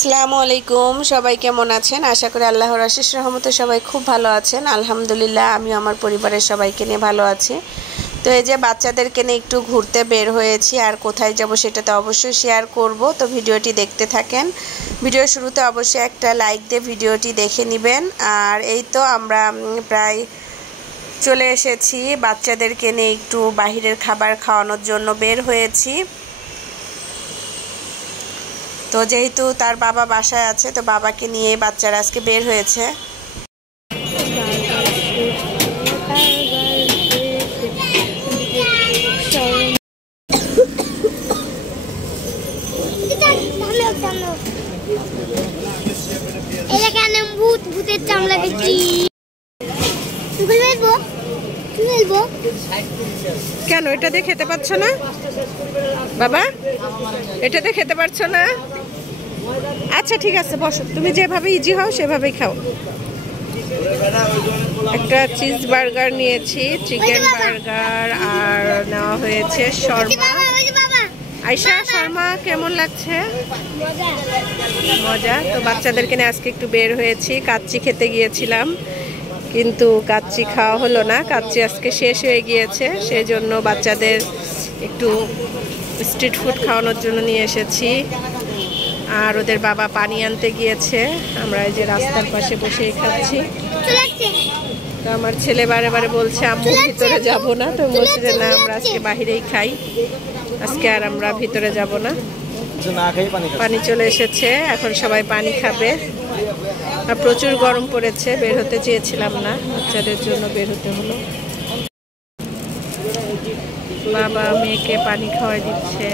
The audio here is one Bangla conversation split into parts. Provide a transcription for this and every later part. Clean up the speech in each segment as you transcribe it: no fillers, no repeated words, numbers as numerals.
আসসালামু আলাইকুম। সবাই কেমন আছেন? আশা করি আল্লাহর অশেষ রহমতে সবাই খুব ভালো আছেন। আলহামদুলিল্লাহ, আমি আমার পরিবারের সবাইকে নিয়ে ভালো আছি। তো এই যে বাচ্চাদেরকে নিয়ে একটু ঘুরতে বের হয়েছি, আর কোথায় যাব সেটা তো অবশ্যই শেয়ার করব। তো ভিডিওটি দেখতে থাকেন। ভিডিওর শুরুতে অবশ্যই একটা লাইক দিয়ে ভিডিওটি দেখে নেবেন। আর এই তো আমরা প্রায় চলে এসেছি। বাচ্চাদেরকে নিয়ে একটু বাহিরের খাবার খাওয়ানোর জন্য বের হয়েছি। তো যেহেতু তার বাবা বাসায় আছে, তো বাবাকে নিয়ে বাচ্চারা আজকে বের হয়েছে। কেন এটা দিয়ে খেতে পারছো না বাবা? এটা দিয়ে খেতে পারছো না? আচ্ছা ঠিক আছে, বসো। তুমি যেভাবে ইজি হও সেভাবেই খাও। একটা চিজ বার্গার নিয়েছি, চিকেন বার্গার, আর নেওয়া হয়েছে শর্মা। আয়শা, শর্মা কেমন লাগছে? মজা। তো বাচ্চাদেরকে নিয়ে আজকে একটু বের হয়েছি। কাচ্চি খেতে গিয়েছিলাম, কিন্তু কাচ্চি খাওয়া হলো না। কাচ্চি আজকে শেষ হয়ে গিয়েছে, সেই জন্য বাচ্চাদের একটু স্ট্রিট ফুড খাওয়ানোর জন্য নিয়ে এসেছি। আর ওদের বাবা পানি আনতে গিয়েছে। আমরা এই যে রাস্তার পাশে বসেই খাচ্ছি। তো আমার ছেলে বারে বারে বলছে আম্মু ভিতরে যাব না, তো বলছি যে না, আমরা আজকে বাহিরেই খাই, আজকে আর আমরা ভিতরে যাব না। পানি চলে এসেছে, এখন সবাই পানি খাবে। আর প্রচুর গরম পড়েছে, বের হতে চেয়েছিলাম না, বাচ্চাদের জন্য বের হতে হলো। বাবা মেয়েকে পানি খাওয়াই দিচ্ছে।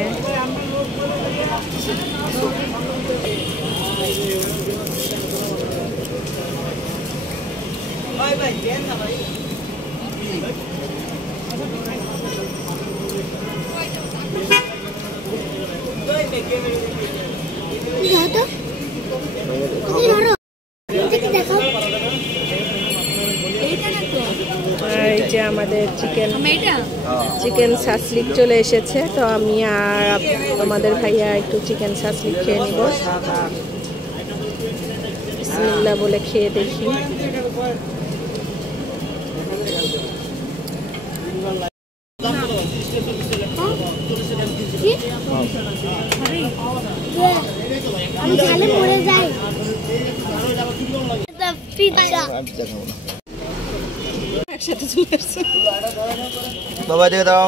এই যে আমাদের চিকেন সাসলিক চলে এসেছে। তো আমি আর তোমাদের ভাইয়া একটু চিকেন সাসলিক খেয়ে নিব। বিসমিল্লাহ বলে খেয়ে দেখি। একসাথে চলে আসছে। বাবা দিয়ে দাও।